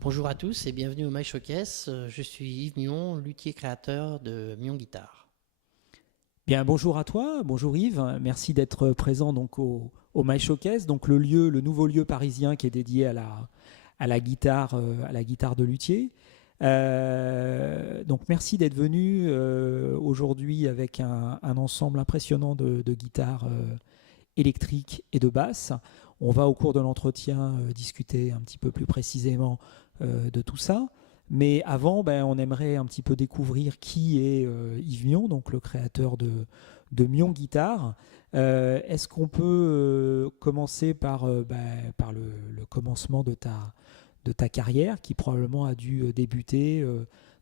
Bonjour à tous et bienvenue au My Showcase. Je suis Yves Mion, luthier créateur de Mion Guitare. Bien, bonjour à toi, bonjour Yves, merci d'être présent donc au My Showcase, donc le nouveau lieu parisien qui est dédié à la guitare de luthier. Donc merci d'être venu aujourd'hui avec un ensemble impressionnant de guitares électriques et de basses. On va au cours de l'entretien discuter un petit peu plus précisément de tout ça. Mais avant, on aimerait un petit peu découvrir qui est Yves Mion, donc le créateur de Mion Guitare. Est-ce qu'on peut commencer par le commencement de ta carrière, qui probablement a dû débuter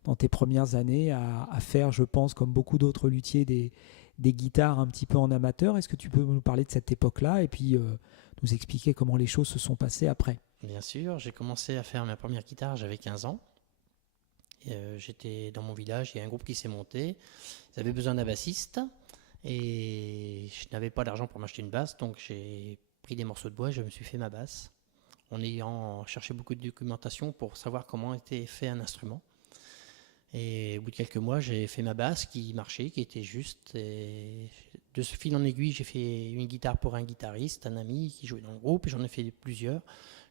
dans tes premières années à faire, je pense, comme beaucoup d'autres luthiers, des guitares un petit peu en amateur. Est-ce que tu peux nous parler de cette époque-là et puis nous expliquer comment les choses se sont passées après? Bien sûr, j'ai commencé à faire ma première guitare, j'avais 15 ans. J'étais dans mon village, il y a un groupe qui s'est monté. Ils avaient besoin d'un bassiste et je n'avais pas d'argent pour m'acheter une basse, donc j'ai pris des morceaux de bois et je me suis fait ma basse en ayant cherché beaucoup de documentation pour savoir comment était fait un instrument. Et au bout de quelques mois, j'ai fait ma basse qui marchait, qui était juste. Et de ce fil en aiguille, j'ai fait une guitare pour un guitariste, un ami qui jouait dans le groupe, et j'en ai fait plusieurs.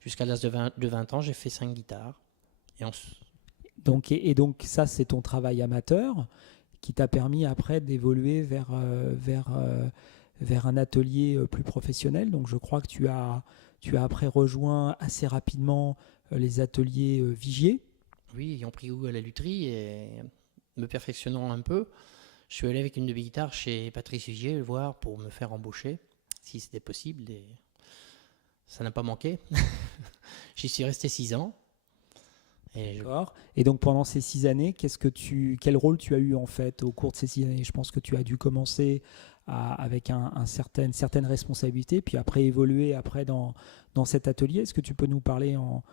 Jusqu'à l'âge de 20 ans, j'ai fait 5 guitares. Et on Donc ça, c'est ton travail amateur qui t'a permis après d'évoluer vers un atelier plus professionnel. Donc je crois que tu as après rejoint assez rapidement les ateliers Vigier. Oui, ayant pris goût à la lutherie et me perfectionnant un peu, je suis allé avec une de mes guitares chez Patrice Vigier le voir pour me faire embaucher, si c'était possible. Et ça n'a pas manqué. J'y suis resté 6 ans. Et je- D'accord. Et donc pendant ces 6 années, quel rôle tu as eu en fait au cours de ces 6 années? Je pense que tu as dû commencer avec certaine responsabilité, puis après évoluer dans cet atelier. Est-ce que tu peux nous parler en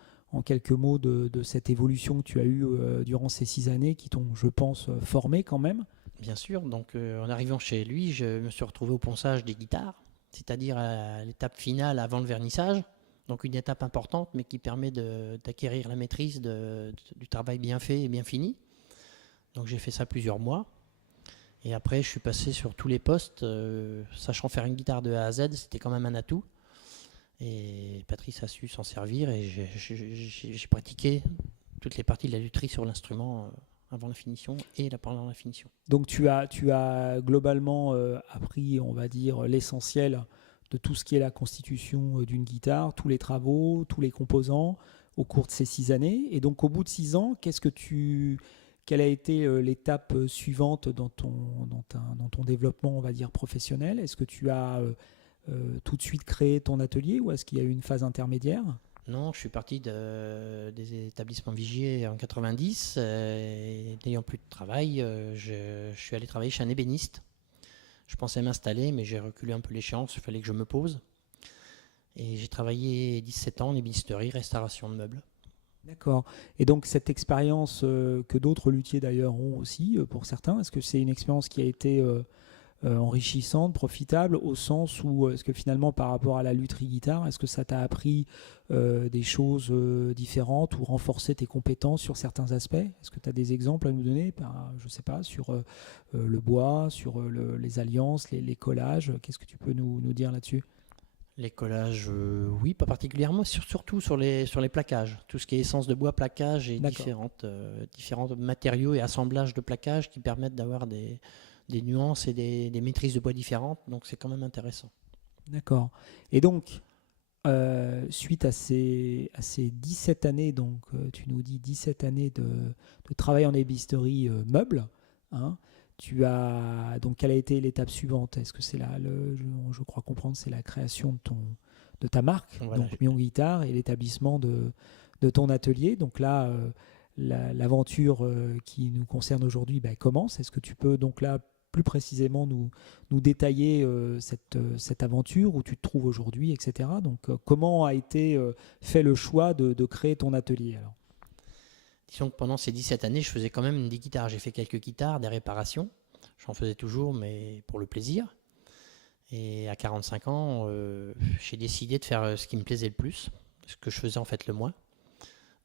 quelques mots de cette évolution que tu as eue durant ces 6 années qui t'ont, je pense, formé quand même? Bien sûr, donc en arrivant chez lui, je me suis retrouvé au ponçage des guitares, c'est-à-dire à l'étape finale avant le vernissage. Donc une étape importante, mais qui permet d'acquérir la maîtrise du travail bien fait et bien fini. Donc j'ai fait ça plusieurs mois. Et après, je suis passé sur tous les postes, sachant faire une guitare de A à Z, c'était quand même un atout. Et Patrice a su s'en servir et j'ai pratiqué toutes les parties de la lutherie sur l'instrument avant la finition et pendant la finition. Donc tu as globalement appris, on va dire, l'essentiel de tout ce qui est la constitution d'une guitare, tous les travaux, tous les composants au cours de ces 6 années. Et donc au bout de 6 ans, quelle a été l'étape suivante dans ton développement, on va dire, professionnel? Est-ce que tu as tout de suite créé ton atelier ou est-ce qu'il y a eu une phase intermédiaire? Non, je suis parti des établissements Vigier en 90. Et n'ayant plus de travail, je suis allé travailler chez un ébéniste. Je pensais m'installer, mais j'ai reculé un peu l'échéance, il fallait que je me pose. Et j'ai travaillé 17 ans en ébénisterie, restauration de meubles. D'accord. Et donc cette expérience que d'autres luthiers d'ailleurs ont aussi, pour certains, est-ce que c'est une expérience qui a été enrichissante, profitable, au sens où est-ce que finalement par rapport à la lutherie guitare, est-ce que ça t'a appris des choses différentes ou renforcé tes compétences sur certains aspects? Est-ce que tu as des exemples à nous donner, je ne sais pas, sur le bois, sur les alliances, les collages? Qu'est-ce que tu peux nous dire là-dessus? Les collages, oui, pas particulièrement, surtout sur les plaquages. Tout ce qui est essence de bois, plaquage et D'accord. différents matériaux et assemblages de plaquages qui permettent d'avoir des nuances et des maîtrises de bois différentes. Donc c'est quand même intéressant. D'accord. Et donc, suite à ces 17 années, donc tu nous dis 17 années de travail en ébénisterie meuble, hein, donc quelle a été l'étape suivante? Est-ce que c'est je crois comprendre, c'est la création de ta marque, Voilà. donc Mion Guitare, et l'établissement de ton atelier. Donc là, l'aventure qui nous concerne aujourd'hui commence. Est-ce que tu peux donc là plus précisément nous détailler cette aventure où tu te trouves aujourd'hui, etc. Donc comment a été fait le choix de créer ton atelier alors? Disons que pendant ces 17 années, je faisais quand même des guitares. J'ai fait quelques guitares, des réparations. J'en faisais toujours, mais pour le plaisir. Et à 45 ans, j'ai décidé de faire ce qui me plaisait le plus, ce que je faisais en fait le moins.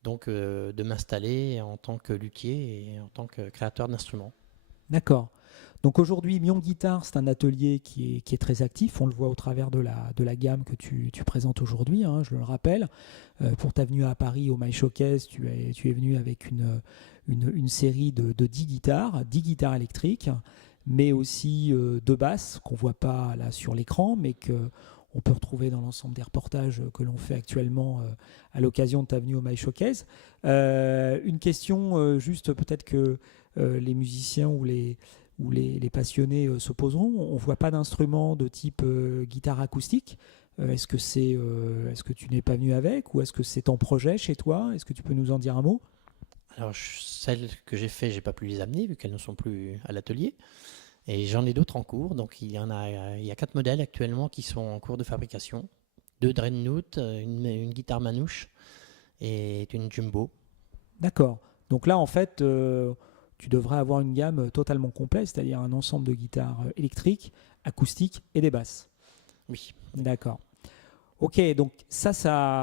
donc de m'installer en tant que luthier et en tant que créateur d'instruments. D'accord. Donc aujourd'hui, Mion Guitare, c'est un atelier qui est très actif. On le voit au travers de la gamme que tu présentes aujourd'hui, hein, je le rappelle. Pour ta venue à Paris au My Showcase, tu es venu avec une série de 10 guitares électriques, mais aussi deux basses qu'on ne voit pas là sur l'écran, mais qu'on peut retrouver dans l'ensemble des reportages que l'on fait actuellement à l'occasion de ta venue au My Showcase. Une question, juste peut-être que les musiciens ou les passionnés se poseront. On ne voit pas d'instrument de type guitare acoustique. Est-ce que tu n'es pas venu avec, ou est-ce que c'est en projet chez toi? Est-ce que tu peux nous en dire un mot? Alors celles que j'ai fait, j'ai pas pu les amener vu qu'elles ne sont plus à l'atelier. Et j'en ai d'autres en cours. Donc il y a 4 modèles actuellement qui sont en cours de fabrication. 2 Dreadnought, une guitare manouche et une jumbo. D'accord. Donc là, en fait, tu devrais avoir une gamme totalement complète, c'est-à-dire un ensemble de guitares électriques, acoustiques et des basses. Oui. D'accord. Ok, donc ça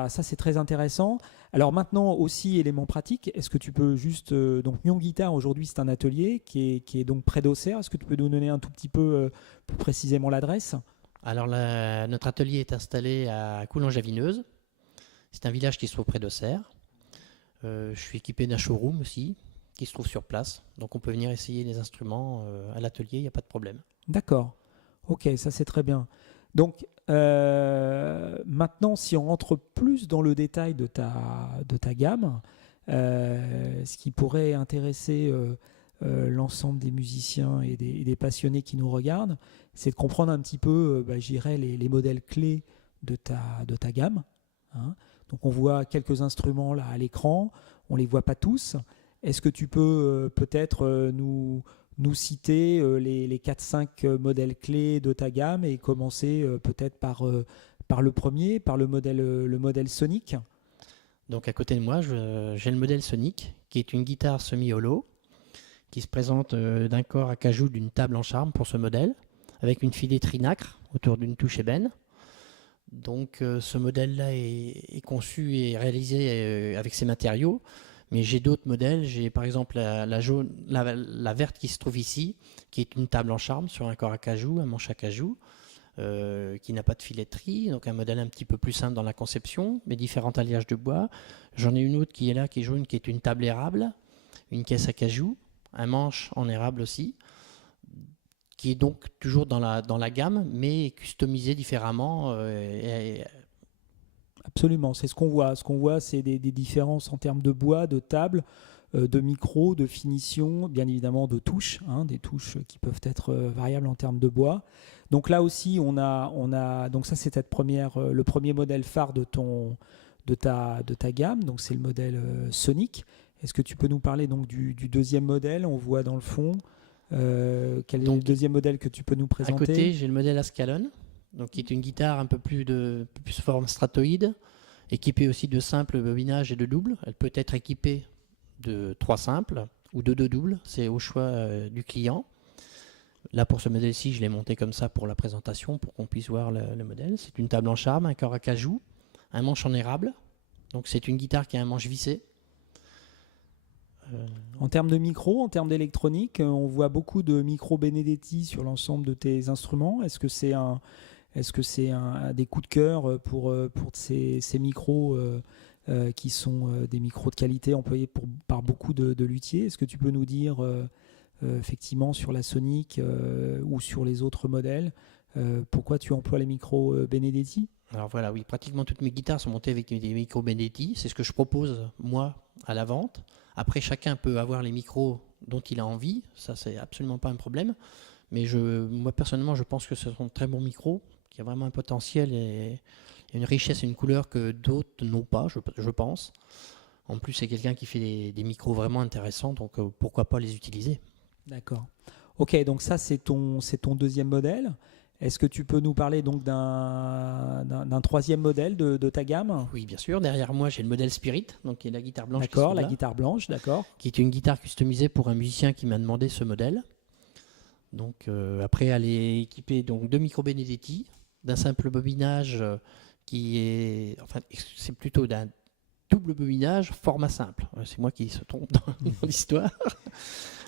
c'est très intéressant. Alors maintenant aussi, élément pratique, est-ce que tu peux juste... donc Mion Guitare, aujourd'hui, c'est un atelier qui est donc près d'Auxerre. Est-ce que tu peux nous donner un tout petit peu plus précisément l'adresse? Alors notre atelier est installé à Coulonges-à-Vineuse. C'est un village qui se trouve près d'Auxerre. Je suis équipé d'un showroom aussi, qui se trouve sur place. Donc on peut venir essayer les instruments à l'atelier, il n'y a pas de problème. D'accord. Ok, ça c'est très bien. Donc maintenant, si on rentre plus dans le détail de ta gamme, ce qui pourrait intéresser l'ensemble des musiciens et des passionnés qui nous regardent, c'est de comprendre un petit peu, je dirais, les modèles clés de ta gamme, hein. Donc on voit quelques instruments là à l'écran, on ne les voit pas tous. Est-ce que tu peux peut-être nous citer les 4-5 modèles clés de ta gamme, et commencer peut-être par le premier, par le modèle Sonic? Donc à côté de moi, j'ai le modèle Sonic, qui est une guitare semi-holo, qui se présente d'un corps à cajou d'une table en charme pour ce modèle, avec une filetterie nacre autour d'une touche ébène. Donc ce modèle-là est conçu et réalisé avec ces matériaux. Mais j'ai d'autres modèles. J'ai par exemple la jaune, la verte qui se trouve ici, qui est une table en charme sur un corps à cajou, un manche à cajou, qui n'a pas de filetterie. Donc un modèle un petit peu plus simple dans la conception, mais différents alliages de bois. J'en ai une autre qui est là, qui est jaune, qui est une table érable, une caisse à cajou, un manche en érable aussi, qui est donc toujours dans la gamme, mais customisé différemment. Absolument, c'est ce qu'on voit. Ce qu'on voit, c'est des différences en termes de bois, de table, de micro, de finition, bien évidemment de touches, hein, des touches qui peuvent être variables en termes de bois. Donc là aussi, on a donc ça, c'est le premier modèle phare de ta gamme. Donc c'est le modèle Sonic. Est-ce que tu peux nous parler donc du deuxième modèle? On voit dans le fond. Quel est le deuxième modèle que tu peux nous présenter? À côté, j'ai le modèle Ascalon, donc qui est une guitare un peu plus forme stratoïde, équipée aussi de simples bobinages et de doubles. Elle peut être équipée de 3 simples ou de 2 doubles, c'est au choix du client. Là, pour ce modèle-ci, je l'ai monté comme ça pour la présentation, pour qu'on puisse voir le modèle. C'est une table en charme, un corps à cajou, un manche en érable. Donc c'est une guitare qui a un manche vissé. En termes de micro, en termes d'électronique, on voit beaucoup de micros Benedetti sur l'ensemble de tes instruments. Est-ce que c'est des coups de cœur pour ces micros qui sont des micros de qualité employés par beaucoup de luthiers? Est-ce que tu peux nous dire effectivement sur la Sonic ou sur les autres modèles pourquoi tu emploies les micros Benedetti? Alors voilà, oui, pratiquement toutes mes guitares sont montées avec des micros Benedetti. C'est ce que je propose, moi, à la vente. Après, chacun peut avoir les micros dont il a envie. Ça, c'est absolument pas un problème. Mais moi, personnellement, je pense que ce sont de très bons micros, qui ont vraiment un potentiel et une richesse et une couleur que d'autres n'ont pas, je pense. En plus, c'est quelqu'un qui fait des micros vraiment intéressants, donc pourquoi pas les utiliser. D'accord. Ok, donc ça, c'est ton deuxième modèle. Est-ce que tu peux nous parler donc d'un troisième modèle de ta gamme? Oui, bien sûr. Derrière moi, j'ai le modèle Spirit, donc qui est la guitare blanche. D'accord, la guitare blanche, d'accord. Qui est une guitare customisée pour un musicien qui m'a demandé ce modèle. Donc après, elle est équipée donc, de micro Benedetti, d'un simple bobinage qui est... Enfin, c'est plutôt d'un double bobinage, format simple. C'est moi qui se trompe dans l'histoire.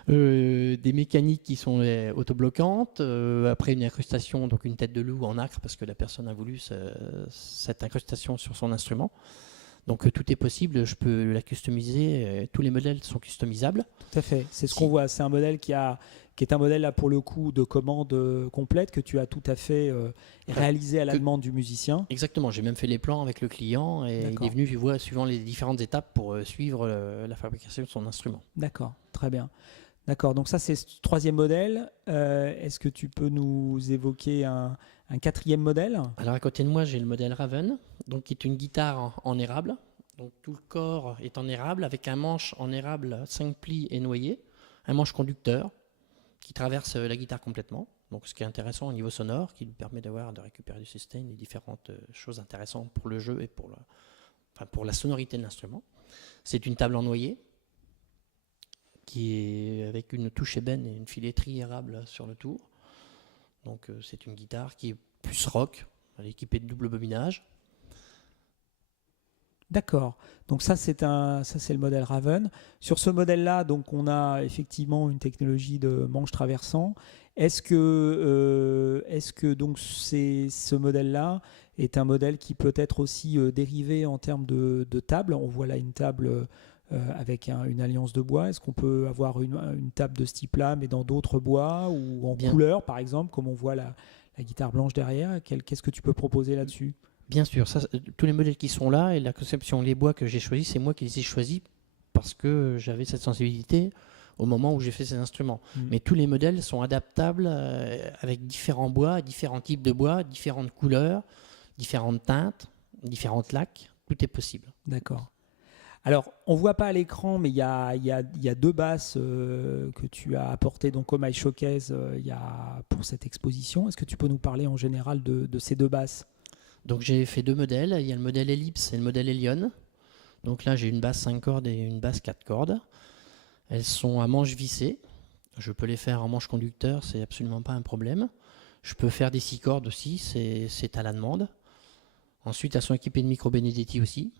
Des mécaniques qui sont autobloquantes, après une incrustation, donc une tête de loup en acre, parce que la personne a voulu cette incrustation sur son instrument. Donc tout est possible, je peux la customiser, tous les modèles sont customisables. Tout à fait, c'est ce qu'on voit, c'est un modèle qui est un modèle là pour le coup de commande complète que tu as tout à fait réalisé à la demande du musicien. Exactement, j'ai même fait les plans avec le client et il est venu suivant les différentes étapes pour suivre la fabrication de son instrument. D'accord, très bien. D'accord, donc ça c'est ce troisième modèle. Est-ce que tu peux nous évoquer un quatrième modèle? Alors à côté de moi j'ai le modèle Raven, donc qui est une guitare en érable. Donc tout le corps est en érable avec un manche en érable 5 plis et noyé, un manche conducteur qui traverse la guitare complètement. Donc ce qui est intéressant au niveau sonore, qui lui permet de récupérer du sustain et différentes choses intéressantes pour le jeu et pour la sonorité de l'instrument. C'est une table en noyer qui est avec une touche ébène et une filetterie érable sur le tour. Donc c'est une guitare qui est plus rock, elle est équipée de double bobinage. D'accord. Donc ça c'est le modèle Raven. Sur ce modèle-là, donc on a effectivement une technologie de manche traversant. Est-ce que donc ce modèle-là est un modèle qui peut être aussi dérivé en termes de table? On voit là une table avec une alliance de bois. Est-ce qu'on peut avoir une table de ce type-là, mais dans d'autres bois ou en couleur, par exemple, comme on voit la guitare blanche derrière? Qu'est-ce que tu peux proposer là-dessus? Bien sûr, tous les modèles qui sont là et la conception, les bois que j'ai choisis, c'est moi qui les ai choisis parce que j'avais cette sensibilité au moment où j'ai fait ces instruments. Mais tous les modèles sont adaptables avec différents bois, différents types de bois, différentes couleurs, différentes teintes, différentes laques. Tout est possible. D'accord. Alors, on ne voit pas à l'écran, mais il y a deux basses que tu as apportées donc, au My Showcase pour cette exposition. Est-ce que tu peux nous parler en général de ces deux basses? Donc j'ai fait deux modèles. Il y a le modèle Ellipse et le modèle Elion. Donc là, j'ai une basse 5 cordes et une basse 4 cordes. Elles sont à manche vissée. Je peux les faire en manche conducteur, c'est absolument pas un problème. Je peux faire des 6 cordes aussi, c'est à la demande. Ensuite, elles sont équipées de micro Benedetti aussi,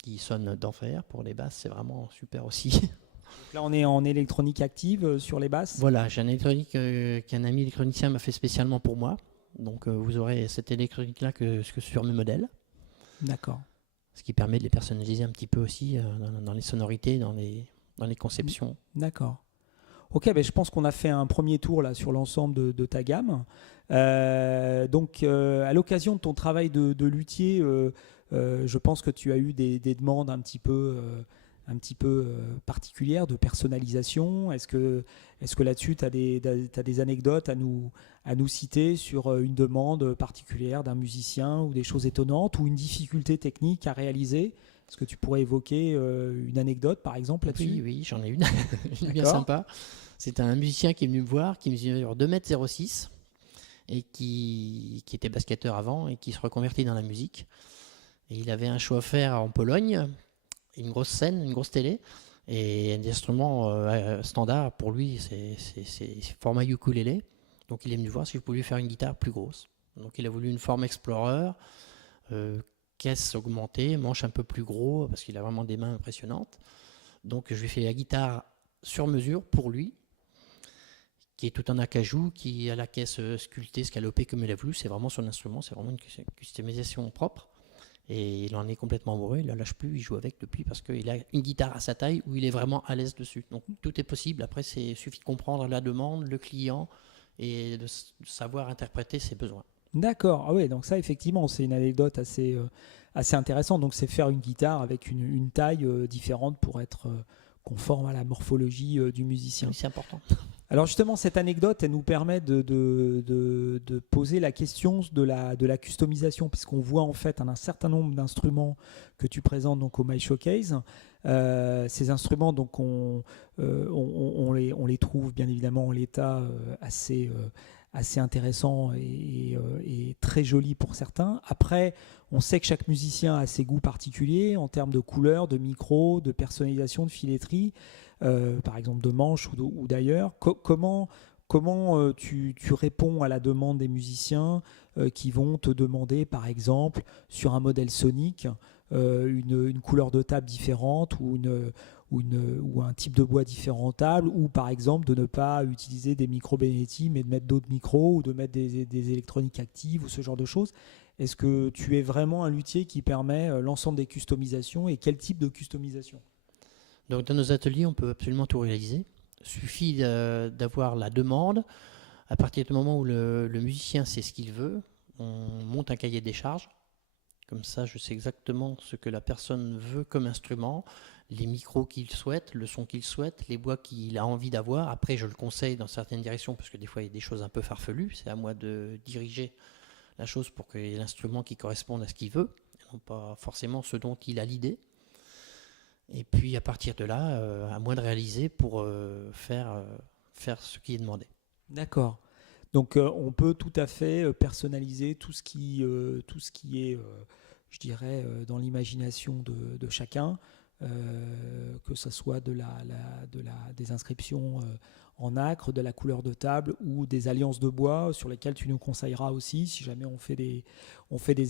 qui sonnent d'enfer. Pour les basses, c'est vraiment super aussi. Donc là, on est en électronique active sur les basses. Voilà, j'ai un électronique qu'un ami électronicien m'a fait spécialement pour moi. Donc vous aurez cette électronique-là que sur mes modèles. D'accord. Ce qui permet de les personnaliser un petit peu aussi dans les sonorités, dans les conceptions. D'accord. Ok, ben je pense qu'on a fait un premier tour là, sur l'ensemble de ta gamme. Donc, à l'occasion de ton travail de luthier, je pense que tu as eu des demandes un petit peu particulières de personnalisation. Est-ce que là-dessus, tu as des anecdotes à nous citer sur une demande particulière d'un musicien ou des choses étonnantes ou une difficulté technique à réaliser? Est-ce que tu pourrais évoquer une anecdote, par exemple, là-dessus? Oui, j'en ai une. Une bien sympa. C'est un musicien qui est venu me voir, qui mesure 2,06 m et qui était basketteur avant et qui se reconvertit dans la musique. Et il avait un show à faire en Pologne, une grosse scène, une grosse télé, et un instrument standard pour lui, c'est format ukulélé. Donc il est venu voir si je pouvais lui faire une guitare plus grosse. Donc il a voulu une forme Explorer, caisse augmentée, manche un peu plus gros, parce qu'il a vraiment des mains impressionnantes. Donc je lui ai fait la guitare sur mesure pour lui, qui est tout en acajou, qui a la caisse sculptée, scalopée comme il a voulu. C'est vraiment son instrument, c'est vraiment une customisation propre. Et il en est complètement amoureux, il ne la lâche plus, il joue avec depuis parce qu'il a une guitare à sa taille où il est vraiment à l'aise dessus. Donc tout est possible, après il suffit de comprendre la demande, le client et de savoir interpréter ses besoins. D'accord, ah oui, donc ça effectivement c'est une anecdote assez intéressante. Donc c'est faire une guitare avec une taille différente pour être conforme à la morphologie du musicien. Oui, c'est important. Alors justement, cette anecdote, elle nous permet de poser la question de la customisation, puisqu'on voit en fait un certain nombre d'instruments que tu présentes donc au My Showcase. Ces instruments, donc on les trouve bien évidemment en l'état assez intéressant et très joli pour certains. Après, on sait que chaque musicien a ses goûts particuliers en termes de couleurs, de micro, de personnalisation, de filetterie. Par exemple de manches ou d'ailleurs. Comment tu réponds à la demande des musiciens qui vont te demander, par exemple, sur un modèle sonique, une couleur de table différente ou un type de bois différent en table, ou par exemple de ne pas utiliser des micros Benetti mais de mettre d'autres micros ou de mettre des électroniques actives ou ce genre de choses. Est-ce que tu es vraiment un luthier qui permet l'ensemble des customisations et quel type de customisation? Donc dans nos ateliers, on peut absolument tout réaliser. Il suffit d'avoir la demande. À partir du moment où le musicien sait ce qu'il veut, on monte un cahier des charges. Comme ça, je sais exactement ce que la personne veut comme instrument, les micros qu'il souhaite, le son qu'il souhaite, les bois qu'il a envie d'avoir. Après, je le conseille dans certaines directions, parce que des fois, il y a des choses un peu farfelues. C'est à moi de diriger la chose pour qu'il y ait l'instrument qui corresponde à ce qu'il veut, non pas forcément ce dont il a l'idée. Et puis, à partir de là, à moi de réaliser pour faire ce qui est demandé. D'accord. Donc on peut tout à fait personnaliser tout ce qui est, je dirais, dans l'imagination de chacun, que ce soit des inscriptions en nacre, de la couleur de table ou des alliances de bois sur lesquelles tu nous conseilleras aussi. Si jamais on fait des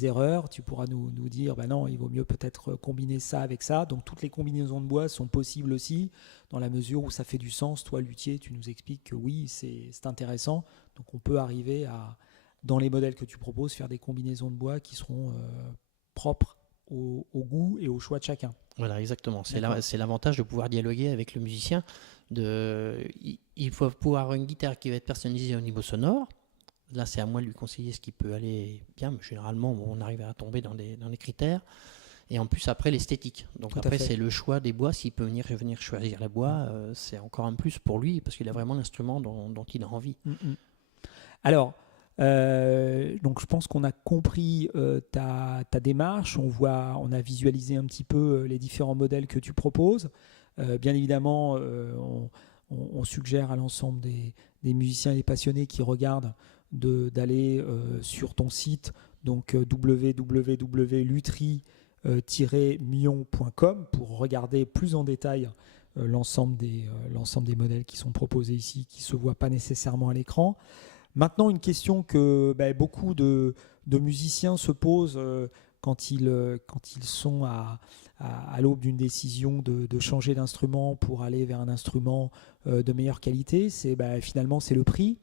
erreurs, tu pourras nous dire bah non, il vaut mieux peut-être combiner ça avec ça. Donc toutes les combinaisons de bois sont possibles aussi, dans la mesure où ça fait du sens. Toi, luthier, tu nous expliques que oui, c'est intéressant. Donc on peut arriver à, dans les modèles que tu proposes, faire des combinaisons de bois qui seront propres au goût et au choix de chacun. Voilà, exactement. C'est l'avantage de pouvoir dialoguer avec le musicien. Il faut pouvoir avoir une guitare qui va être personnalisée au niveau sonore. Là, c'est à moi de lui conseiller ce qui peut aller bien. Mais généralement, on arrive à tomber dans les critères. Et en plus, après, l'esthétique. Donc Tout à après, fait. c'est le choix des bois. S'il peut venir choisir les bois, c'est encore un plus pour lui parce qu'il a vraiment l'instrument dont il a envie. Alors, donc je pense qu'on a compris ta démarche. On a visualisé un petit peu les différents modèles que tu proposes. Bien évidemment, on suggère à l'ensemble des musiciens et des passionnés qui regardent d'aller sur ton site, donc www.lutherie-mion.com pour regarder plus en détail l'ensemble des modèles qui sont proposés ici, qui ne se voient pas nécessairement à l'écran. Maintenant, une question que beaucoup de musiciens se posent quand ils sont à l'aube d'une décision de changer d'instrument pour aller vers un instrument de meilleure qualité, finalement c'est le prix.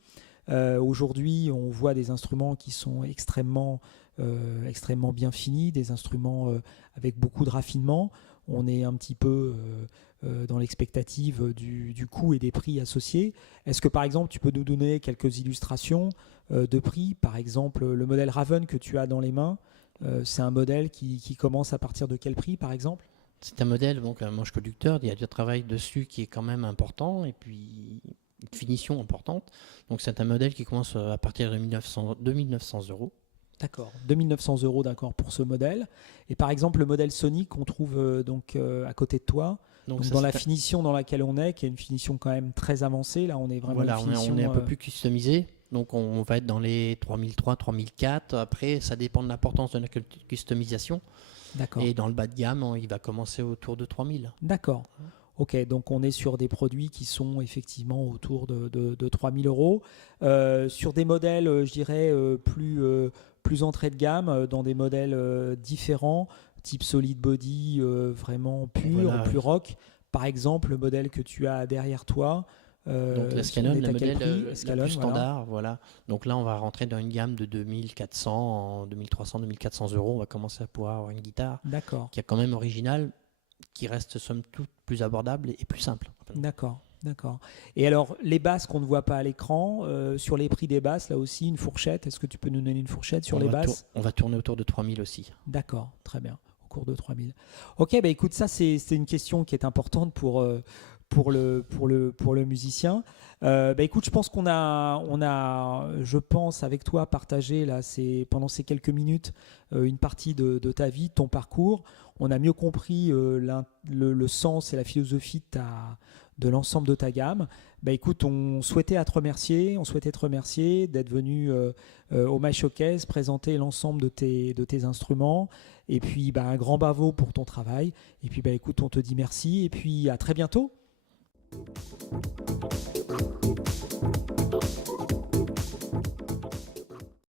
Aujourd'hui, on voit des instruments qui sont extrêmement bien finis, des instruments avec beaucoup de raffinement. On est un petit peu dans l'expectative du coût et des prix associés. Est-ce que par exemple tu peux nous donner quelques illustrations de prix? Par exemple, le modèle Raven que tu as dans les mains, c'est un modèle qui commence à partir de quel prix par exemple? C'est un modèle, donc un manche conducteur, il y a du travail dessus qui est quand même important et puis une finition importante. Donc c'est un modèle qui commence à partir de 2900 euros. D'accord, 2900 euros d'accord pour ce modèle. Et par exemple le modèle Sonic qu'on trouve à côté de toi, donc dans la finition dans laquelle on est, qui est une finition quand même très avancée, là on est vraiment voilà, on est un peu plus customisé. Donc on va être dans les 3003, 3004. Après, ça dépend de l'importance de la customisation. D'accord. Et dans le bas de gamme, il va commencer autour de 3000. D'accord. Ok, donc on est sur des produits qui sont effectivement autour de 3000 euros. Sur des modèles, je dirais, plus entrée de gamme, dans des modèles différents, type solid body, vraiment pur, voilà. Plus rock. Par exemple, le modèle que tu as derrière toi. Donc la Scanlon, le modèle le plus standard, voilà. Donc là, on va rentrer dans une gamme de 2400, 2300, 2400 euros. On va commencer à pouvoir avoir une guitare qui est quand même originale, qui reste somme toute plus abordable et plus simple. D'accord. Et alors, les basses qu'on ne voit pas à l'écran, sur les prix des basses, là aussi, une fourchette. Est-ce que tu peux nous donner une fourchette sur les basses? On va tourner autour de 3000 aussi. D'accord, très bien. Au cours de 3000. Ok, écoute, ça, c'est une question qui est importante pour le musicien. Écoute, je pense qu'on a, je pense, avec toi, partagé là, pendant ces quelques minutes une partie de ta vie, de ton parcours. On a mieux compris le sens et la philosophie de l'ensemble de ta gamme. Écoute, on souhaitait te remercier d'être venu au My Showcase, présenter l'ensemble de tes instruments. Et puis, un grand bravo pour ton travail. Et puis, écoute, on te dit merci. Et puis, à très bientôt.